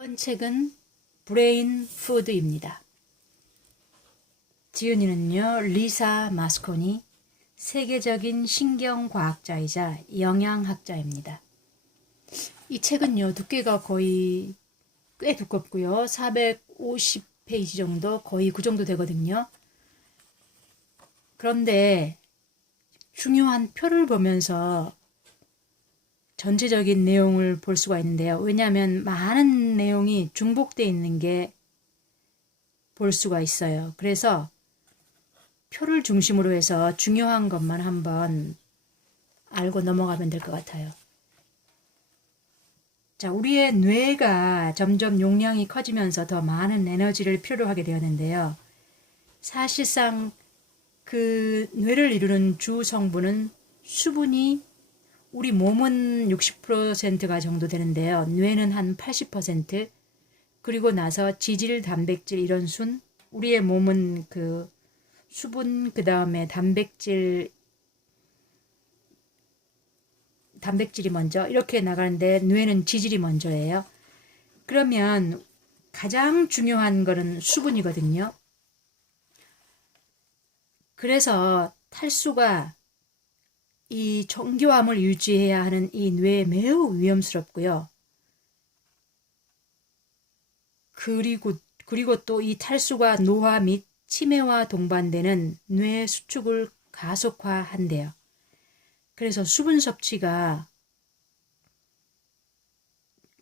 이번 책은 브레인 푸드입니다. 지은이는요, 리사 마스코니, 세계적인 신경과학자이자 영양학자입니다. 이 책은요, 두께가 거의 꽤 두껍고요. 450페이지 정도, 거의 그 정도 되거든요. 그런데 중요한 표를 보면서 전체적인 내용을 볼 수가 있는데요. 왜냐하면 많은 내용이 중복되어 있는 게 볼 수가 있어요. 그래서 표를 중심으로 해서 중요한 것만 한번 알고 넘어가면 될 것 같아요. 자, 우리의 뇌가 점점 용량이 커지면서 더 많은 에너지를 필요로 하게 되었는데요. 사실상 그 뇌를 이루는 주 성분은 수분이 우리 몸은 60%가 정도 되는데요. 뇌는 한 80%, 그리고 나서 지질, 단백질 이런 순, 우리의 몸은 그 수분, 그 다음에 단백질이 먼저 이렇게 나가는데 뇌는 지질이 먼저예요. 그러면 가장 중요한 거는 수분이거든요. 그래서 탈수가 이 정교함을 유지해야 하는 이 뇌에 매우 위험스럽고요. 그리고 또 이 탈수가 노화 및 치매와 동반되는 뇌 수축을 가속화한대요. 그래서 수분 섭취가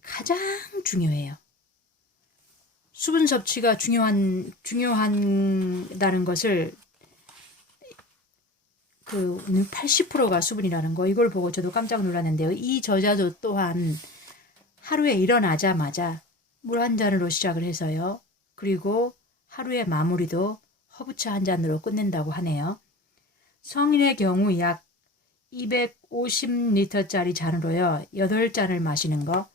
가장 중요해요. 수분 섭취가 중요하다는 것을 그 80%가 수분이라는 거, 이걸 보고 저도 깜짝 놀랐는데요. 이 저자도 또한 하루에 일어나자마자 물 한 잔으로 시작을 해서요. 그리고 하루의 마무리도 허브차 한 잔으로 끝낸다고 하네요. 성인의 경우 약 250리터짜리 잔으로요. 8잔을 마시는 거.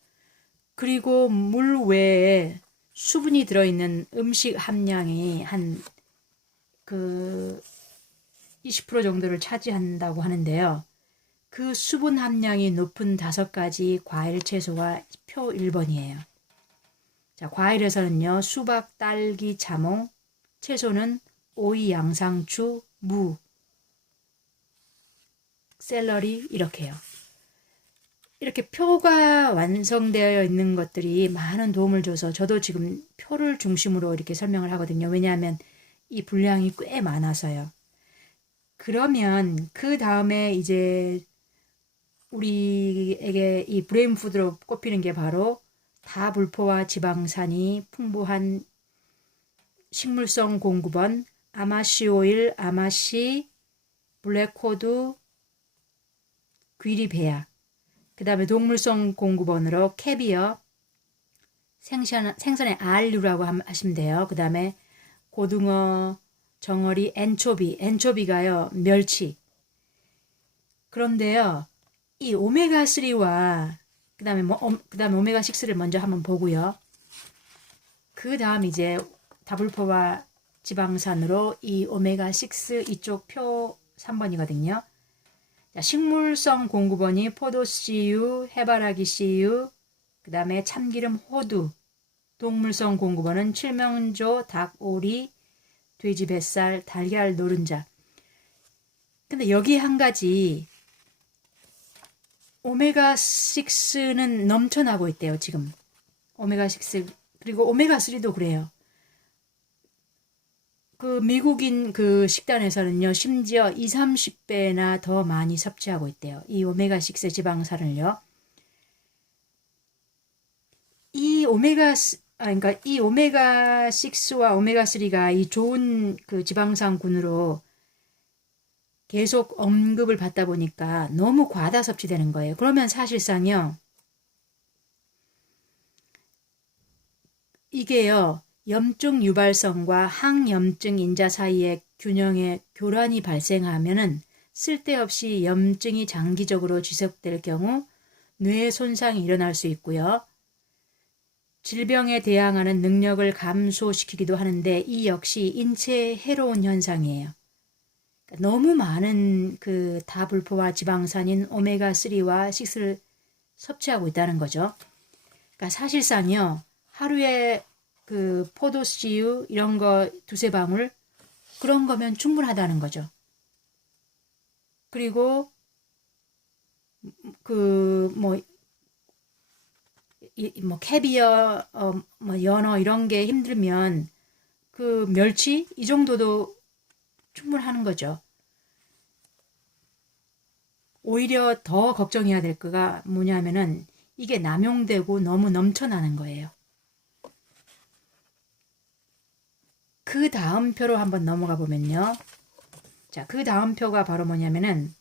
그리고 물 외에 수분이 들어있는 음식 함량이 한 그 20% 정도를 차지한다고 하는데요. 그 수분 함량이 높은 5가지 과일 채소가 표 1번이에요. 자, 과일에서는요, 수박, 딸기, 자몽, 채소는 오이, 양상추, 무, 샐러리 이렇게요. 이렇게 표가 완성되어 있는 것들이 많은 도움을 줘서 저도 지금 표를 중심으로 이렇게 설명을 하거든요. 왜냐하면 이 분량이 꽤 많아서요. 그러면 그 다음에 이제 우리에게 이 브레인 푸드로 꼽히는 게 바로 다불포화 지방산이 풍부한 식물성 공급원, 아마씨 오일, 아마씨, 블랙코드, 귀리베아, 그 다음에 동물성 공급원으로 캐비어, 생선의 알류라고 하시면 돼요. 그 다음에 고등어, 정어리, 엔초비가요, 멸치. 그런데요, 이 오메가3와 그 다음에 오메가6를 먼저 한번 보고요. 그 다음 이제 다불포화 지방산으로 이 오메가6 이쪽 표 3번이거든요. 자, 식물성 공급원이 포도씨유, 해바라기씨유, 그 다음에 참기름, 호두. 동물성 공급원은 칠면조, 닭, 오리, 돼지 뱃살, 달걀, 노른자. 근데 여기 한 가지 오메가6는 넘쳐나고 있대요, 지금. 오메가6, 그리고 오메가3도 그래요. 그 미국인 그 식단에서는요, 심지어 20, 30배나 더 많이 섭취하고 있대요. 이 오메가6 지방산을요. 그러니까 이 오메가6와 오메가3가 이 좋은 그 지방산군으로 계속 언급을 받다 보니까 너무 과다 섭취되는 거예요. 그러면 사실상요, 이게요, 염증 유발성과 항염증 인자 사이의 균형에 교란이 발생하면은 쓸데없이 염증이 장기적으로 지속될 경우 뇌 손상이 일어날 수 있고요. 질병에 대항하는 능력을 감소시키기도 하는데 이 역시 인체에 해로운 현상이에요. 너무 많은 그 다불포화 지방산인 오메가3와 6를 섭취하고 있다는 거죠. 그러니까 사실상요, 하루에 그 포도씨유 이런 거 두세 방울 그런 거면 충분하다는 거죠. 그리고 그 뭐 캐비어 뭐 연어 이런 게 힘들면 그 멸치 이 정도도 충분하는 거죠. 오히려 더 걱정해야 될 거가 뭐냐면은 이게 남용되고 너무 넘쳐나는 거예요. 그 다음 표로 한번 넘어가 보면요. 자, 그 다음 표가 바로 뭐냐면은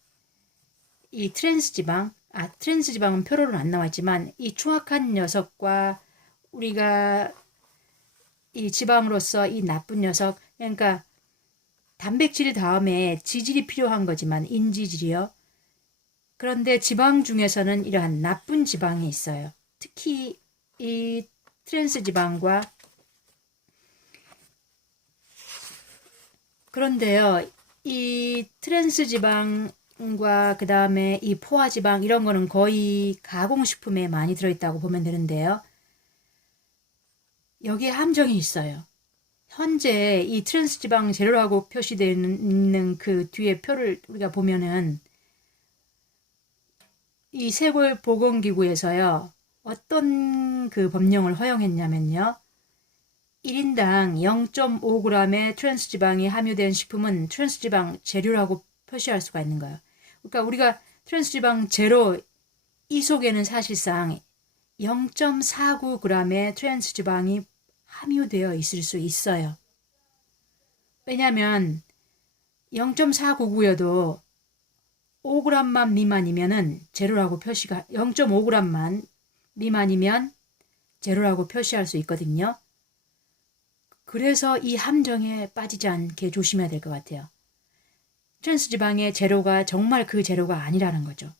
이 트랜스 지방, 트랜스 지방은 표로는 안 나와 있지만 이 추악한 녀석과 우리가 이 지방으로서 이 나쁜 녀석, 그러니까 단백질 다음에 지질이 필요한 거지만 인지질이요. 그런데 지방 중에서는 이러한 나쁜 지방이 있어요. 특히 이 트랜스 지방과 그런데요. 이 트랜스 지방과 그 다음에 이 포화 지방 이런 거는 거의 가공식품에 많이 들어있다고 보면 되는데요. 여기에 함정이 있어요. 현재 이 트랜스 지방 제로라고 표시되어 있는 그 뒤에 표를 우리가 보면은 이 세계보건기구에서요. 어떤 그 법령을 허용했냐면요. 1인당 0.5g의 트랜스 지방이 함유된 식품은 트랜스 지방 제로라고 표시할 수가 있는 거예요. 그러니까 우리가 트랜스 지방 제로 이 속에는 사실상 0.49g의 트랜스 지방이 함유되어 있을 수 있어요. 왜냐하면 0.499여도 5g만 미만이면은 제로라고 표시가 0.5g만 미만이면 제로라고 표시할 수 있거든요. 그래서 이 함정에 빠지지 않게 조심해야 될 것 같아요. 트랜스 지방의 제로가 정말 그 제로가 아니라는 거죠.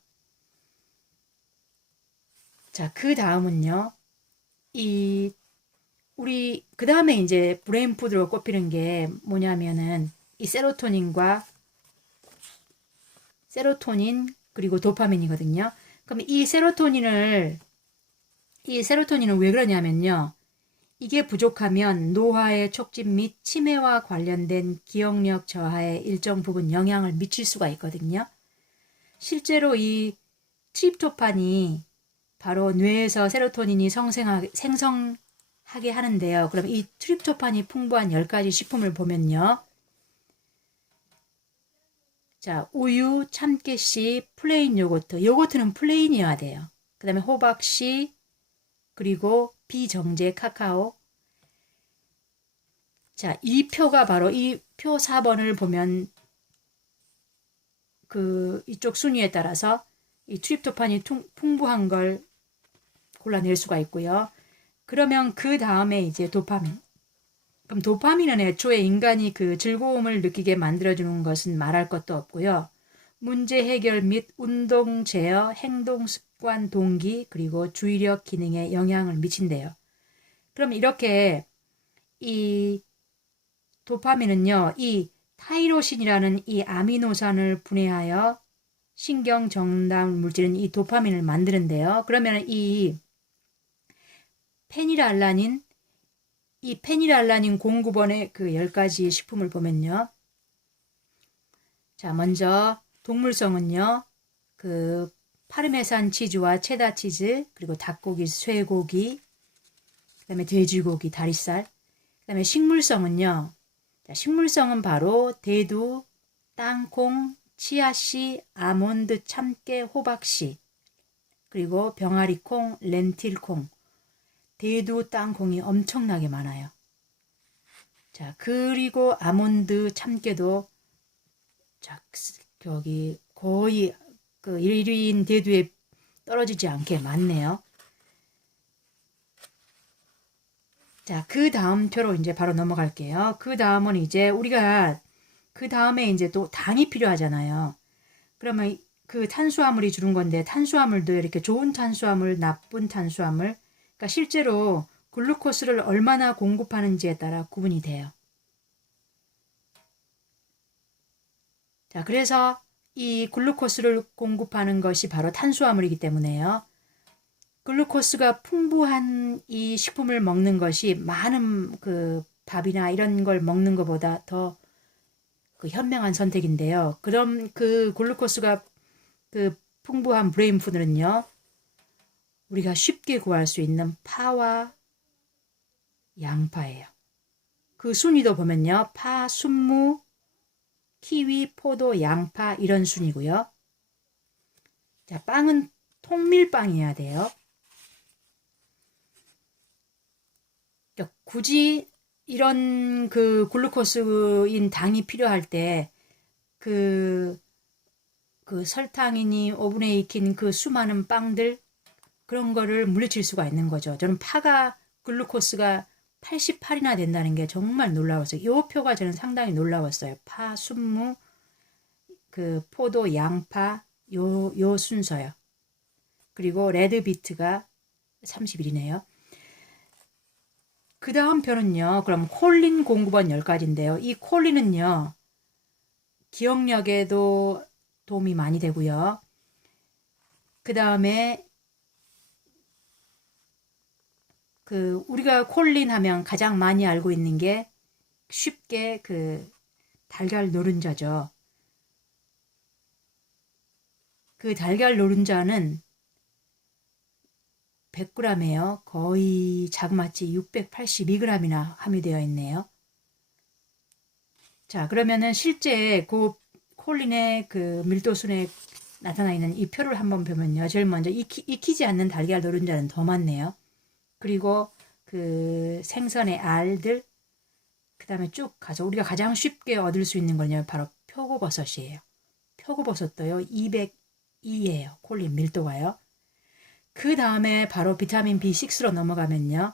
자, 그 다음은요. 우리 그 다음에 이제 브레인 푸드로 꼽히는 게 뭐냐면은 이 세로토닌 그리고 도파민이거든요. 그럼 이 세로토닌은 왜 그러냐면요. 이게 부족하면 노화의 촉진 및 치매와 관련된 기억력 저하에 일정 부분 영향을 미칠 수가 있거든요. 실제로 이 트립토판이 바로 뇌에서 세로토닌이 생성하게 하는데요. 그럼 이 트립토판이 풍부한 10가지 식품을 보면요. 자, 우유, 참깨씨, 플레인 요거트. 요거트는 플레인이어야 돼요. 그 다음에 호박씨, 그리고 비정제 카카오. 자, 이 표가 바로 이 표 4번을 보면 그 이쪽 순위에 따라서 이 트립토판이 풍부한 걸 골라낼 수가 있고요. 그러면 그 다음에 이제 도파민. 그럼 도파민은 애초에 인간이 그 즐거움을 느끼게 만들어주는 것은 말할 것도 없고요. 문제 해결 및 운동 제어, 행동 습관 동기, 그리고 주의력 기능에 영향을 미친대요. 그럼 이렇게 이 도파민은요, 이 타이로신이라는 이 아미노산을 분해하여 신경 정당 물질은 이 도파민을 만드는데요. 그러면 이 페니랄라닌 공급원의 그 10가지 식품을 보면요. 자, 먼저 동물성은요. 그 파르메산 치즈와 체다 치즈, 그리고 닭고기, 쇠고기, 그다음에 돼지고기, 다리살. 그다음에 식물성은요. 자, 식물성은 바로 대두, 땅콩, 치아씨, 아몬드, 참깨, 호박씨, 그리고 병아리콩, 렌틸콩, 대두, 땅콩이 엄청나게 많아요. 자, 그리고 아몬드, 참깨도 자, 여기 거의 그 1위인 대두에 떨어지지 않게 많네요. 자, 그 다음 표로 이제 바로 넘어갈게요. 그 다음은 이제 우리가 그 다음에 이제 또 당이 필요하잖아요. 그러면 그 탄수화물이 주는 건데 탄수화물도 이렇게 좋은 탄수화물, 나쁜 탄수화물. 그러니까 실제로 글루코스를 얼마나 공급하는지에 따라 구분이 돼요. 자, 그래서 이 글루코스를 공급하는 것이 바로 탄수화물이기 때문에요. 글루코스가 풍부한 이 식품을 먹는 것이 많은 그 밥이나 이런 걸 먹는 것보다 더 그 현명한 선택인데요. 그럼 그 글루코스가 그 풍부한 브레인 푸드는요. 우리가 쉽게 구할 수 있는 파와 양파예요. 그 순위도 보면요. 파, 순무, 키위, 포도, 양파 이런 순이고요. 자, 빵은 통밀빵이어야 돼요. 굳이 이런 그 글루코스인 당이 필요할 때 그 설탕이니 오븐에 익힌 그 수많은 빵들 그런 거를 물리칠 수가 있는 거죠. 저는 파가 글루코스가 88이나 된다는 게 정말 놀라웠어요. 이 표가 저는 상당히 놀라웠어요. 파, 순무, 그 포도, 양파 요 순서요. 그리고 레드비트가 31이네요. 그 다음 표는요. 그럼 콜린 공급원 10가지인데요. 이 콜린은요. 기억력에도 도움이 많이 되고요. 그 다음에 그 우리가 콜린 하면 가장 많이 알고 있는 게 쉽게 그 달걀 노른자죠. 그 달걀 노른자는 100g이에요. 거의 자그마치 682g이나 함유되어 있네요. 자, 그러면은 실제 그 콜린의 그 밀도순에 나타나 있는 이 표를 한번 보면요. 제일 먼저 익히지 않는 달걀 노른자는 더 많네요. 그리고 그 생선의 알들, 그 다음에 쭉 가서 우리가 가장 쉽게 얻을 수 있는 거냐 바로 표고버섯이에요. 표고버섯도요 202예요. 콜린 밀도가요. 그 다음에 바로 비타민 B6로 넘어가면요.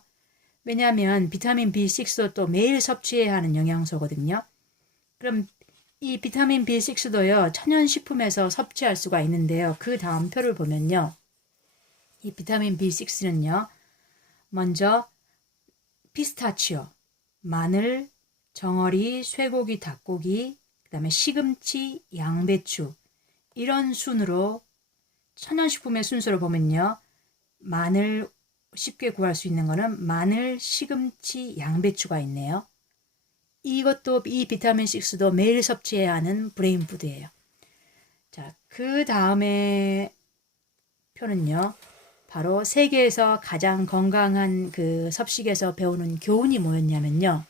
왜냐하면 비타민 B6도 또 매일 섭취해야 하는 영양소거든요. 그럼 이 비타민 B6도요. 천연식품에서 섭취할 수가 있는데요. 그 다음 표를 보면요. 이 비타민 B6는요. 먼저 피스타치오, 마늘, 정어리, 쇠고기, 닭고기, 그 다음에 시금치, 양배추 이런 순으로 천연식품의 순서로 보면요. 마늘 쉽게 구할 수 있는 거는 마늘, 시금치, 양배추가 있네요. 이것도 이 비타민 6도 매일 섭취해야 하는 브레인 푸드예요. 자, 그 다음에 표는요. 바로 세계에서 가장 건강한 그 섭식에서 배우는 교훈이 뭐였냐면요.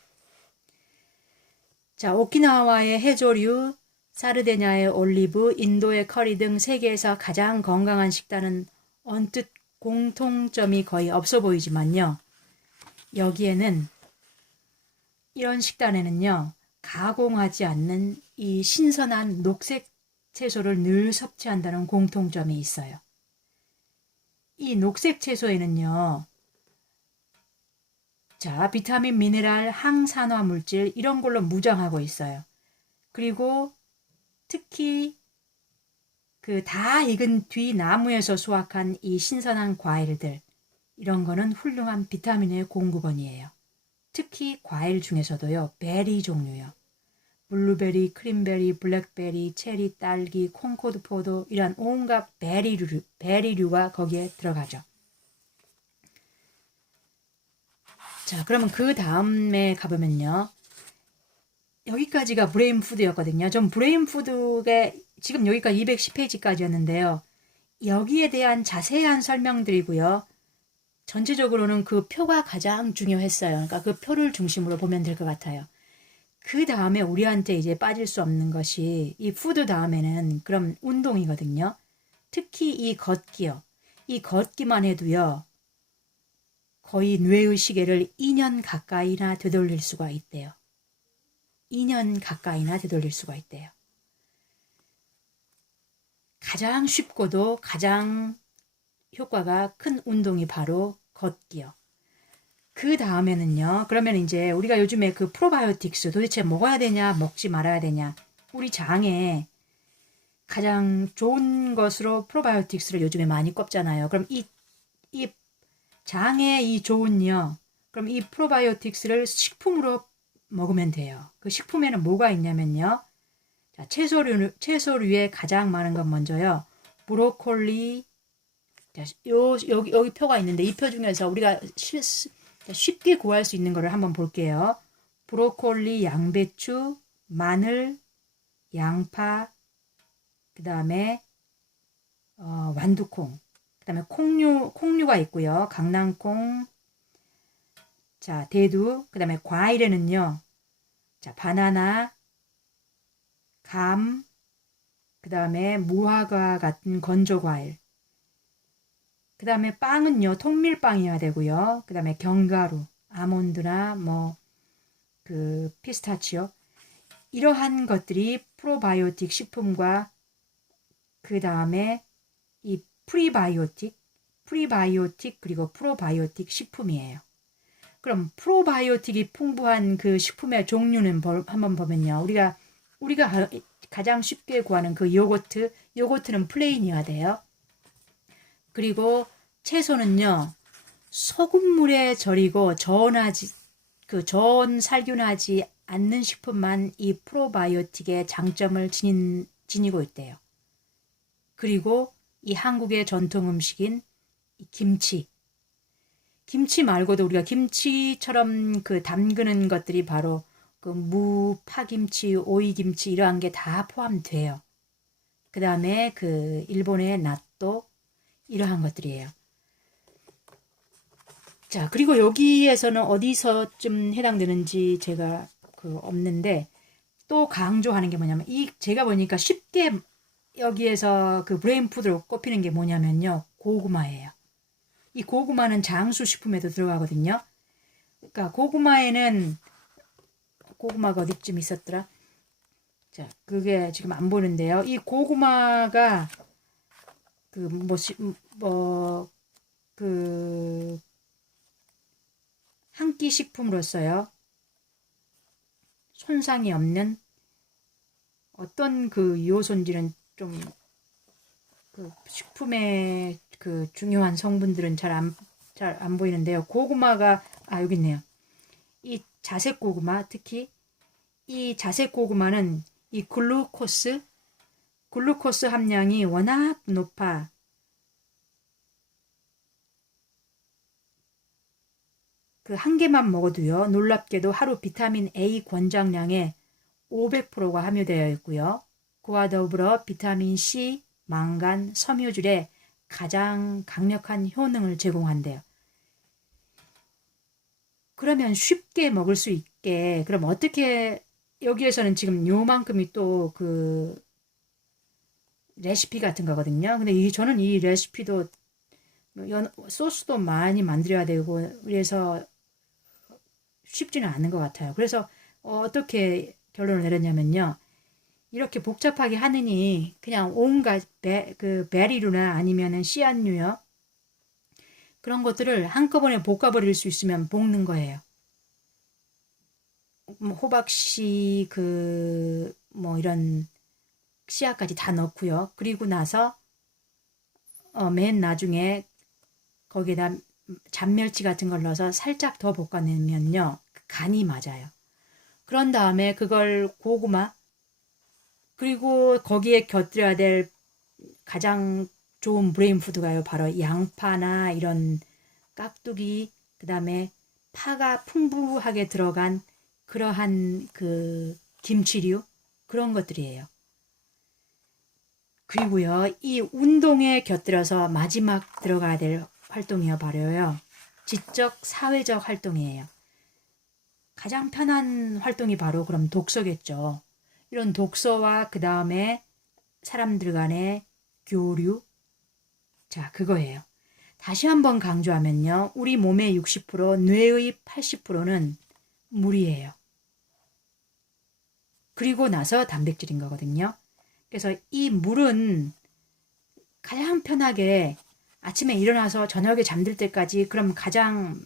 자, 오키나와의 해조류, 사르데냐의 올리브, 인도의 커리 등 세계에서 가장 건강한 식단은 언뜻 공통점이 거의 없어 보이지만요. 여기에는 이런 식단에는요. 가공하지 않는 이 신선한 녹색 채소를 늘 섭취한다는 공통점이 있어요. 이 녹색 채소에는요. 자, 비타민, 미네랄, 항산화 물질 이런 걸로 무장하고 있어요. 그리고 특히 그 다 익은 뒤 나무에서 수확한 이 신선한 과일들 이런 거는 훌륭한 비타민의 공급원이에요. 특히 과일 중에서도요. 베리 종류요. 블루베리, 크림베리, 블랙베리, 체리, 딸기, 콩코드 포도 이런 온갖 베리류가 거기에 들어가죠. 자, 그러면 그 다음에 가보면요. 여기까지가 브레인 푸드였거든요. 전 브레인 푸드가 지금 여기까지 210페이지까지였는데요. 여기에 대한 자세한 설명드리고요. 전체적으로는 그 표가 가장 중요했어요. 그러니까 그 표를 중심으로 보면 될 것 같아요. 그 다음에 우리한테 이제 빠질 수 없는 것이 이 푸드 다음에는 그럼 운동이거든요. 특히 이 걷기요. 이 걷기만 해도요. 거의 뇌의 시계를 2년 가까이나 되돌릴 수가 있대요. 2년 가까이나 되돌릴 수가 있대요. 가장 쉽고도 가장 효과가 큰 운동이 바로 걷기요. 그 다음에는요. 그러면 이제 우리가 요즘에 그 프로바이오틱스 도대체 먹어야 되냐 먹지 말아야 되냐. 우리 장에 가장 좋은 것으로 프로바이오틱스를 요즘에 많이 꼽잖아요. 그럼 이 장에 이 좋은요. 그럼 이 프로바이오틱스를 식품으로 먹으면 돼요. 그 식품에는 뭐가 있냐면요. 자, 채소류에 가장 많은 건 먼저요. 브로콜리, 자, 여기 표가 있는데 이 표 중에서 우리가 쉽게 구할 수 있는 거를 한번 볼게요. 브로콜리, 양배추, 마늘, 양파, 그 다음에 완두콩, 그 다음에 콩류가 있고요. 강낭콩, 자, 대두, 그 다음에 과일에는요. 자, 바나나, 감, 그 다음에 무화과 같은 건조과일, 그 다음에 빵은요. 통밀빵이어야 되고요. 그 다음에 견과류, 아몬드나 그 피스타치오, 이러한 것들이 프로바이오틱 식품과 그 다음에 이 프리바이오틱 그리고 프로바이오틱 식품이에요. 그럼 프로바이오틱이 풍부한 그 식품의 종류는 한번 보면요. 우리가 가장 쉽게 구하는 그 요거트는 플레인이어야 돼요. 그리고 채소는요. 소금물에 절이고 전살균하지 않는 식품만 이 프로바이오틱의 장점을 지니고 있대요. 그리고 이 한국의 전통 음식인 김치 말고도 우리가 김치처럼 그 담그는 것들이 바로 그 파김치, 오이김치 이러한 게 다 포함돼요. 그 다음에 그 일본의 나또 이러한 것들이에요. 자, 그리고 여기에서는 어디서쯤 해당되는지 제가 없는데 또 강조하는 게 뭐냐면 제가 보니까 쉽게 여기에서 그 브레인푸드로 꼽히는 게 뭐냐면요. 고구마예요. 이 고구마는 장수식품에도 들어가거든요. 그러니까 고구마가 어디쯤 있었더라? 자, 그게 지금 안 보는데요. 이 고구마가 한 끼 식품으로서요. 손상이 없는 어떤 그 요소인지는 좀 그 식품의 그 중요한 성분들은 잘 안 보이는데요. 고구마가 여기 있네요. 이 자색 고구마, 특히 이 자색 고구마는 이 글루코스 함량이 워낙 높아 그 한 개만 먹어도요. 놀랍게도 하루 비타민 A 권장량의 500%가 함유되어 있고요. 그와 더불어 비타민 C, 망간, 섬유질에 가장 강력한 효능을 제공한대요. 그러면 쉽게 먹을 수 있게 그럼 어떻게 여기에서는 지금 요만큼이 또 그 레시피 같은 거거든요. 근데 저는 이 레시피도 소스도 많이 만들어야 되고 그래서 쉽지는 않은 것 같아요. 그래서 어떻게 결론을 내렸냐면요. 이렇게 복잡하게 하느니 그냥 온갖 베리류나 아니면은 씨앗류요. 그런 것들을 한꺼번에 볶아버릴 수 있으면 볶는 거예요. 호박씨 이런 씨앗까지 다 넣고요. 그리고 나서 맨 나중에 거기에다 잔멸치 같은 걸 넣어서 살짝 더 볶아내면요. 간이 맞아요. 그런 다음에 그걸 고구마 그리고 거기에 곁들여야 될 가장 좋은 브레인푸드가요. 바로 양파나 이런 깍두기 그 다음에 파가 풍부하게 들어간 그러한 그 김치류 그런 것들이에요. 그리고요. 이 운동에 곁들여서 마지막 들어가야 될 활동이요. 바로요. 지적 사회적 활동이에요. 가장 편한 활동이 바로 그럼 독서겠죠. 이런 독서와 그 다음에 사람들 간의 교류. 자, 그거예요. 다시 한번 강조하면요. 우리 몸의 60%, 뇌의 80%는 물이에요. 그리고 나서 단백질인 거거든요. 그래서 이 물은 가장 편하게 아침에 일어나서 저녁에 잠들 때까지 그럼 가장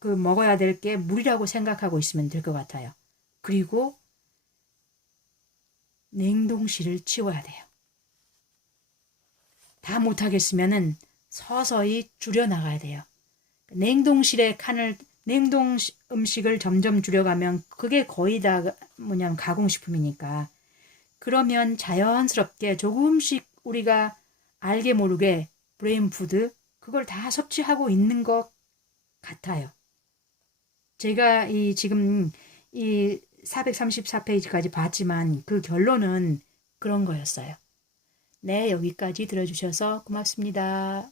먹어야 될 게 물이라고 생각하고 있으면 될 것 같아요. 그리고 냉동실을 치워야 돼요. 다 못하겠으면은 서서히 줄여나가야 돼요. 냉동실의 냉동 음식을 점점 줄여가면 그게 거의 다 뭐냐면 가공식품이니까. 그러면 자연스럽게 조금씩 우리가 알게 모르게 브레인푸드, 그걸 다 섭취하고 있는 것 같아요. 제가 지금 이 434페이지까지 봤지만 그 결론은 그런 거였어요. 네, 여기까지 들어주셔서 고맙습니다.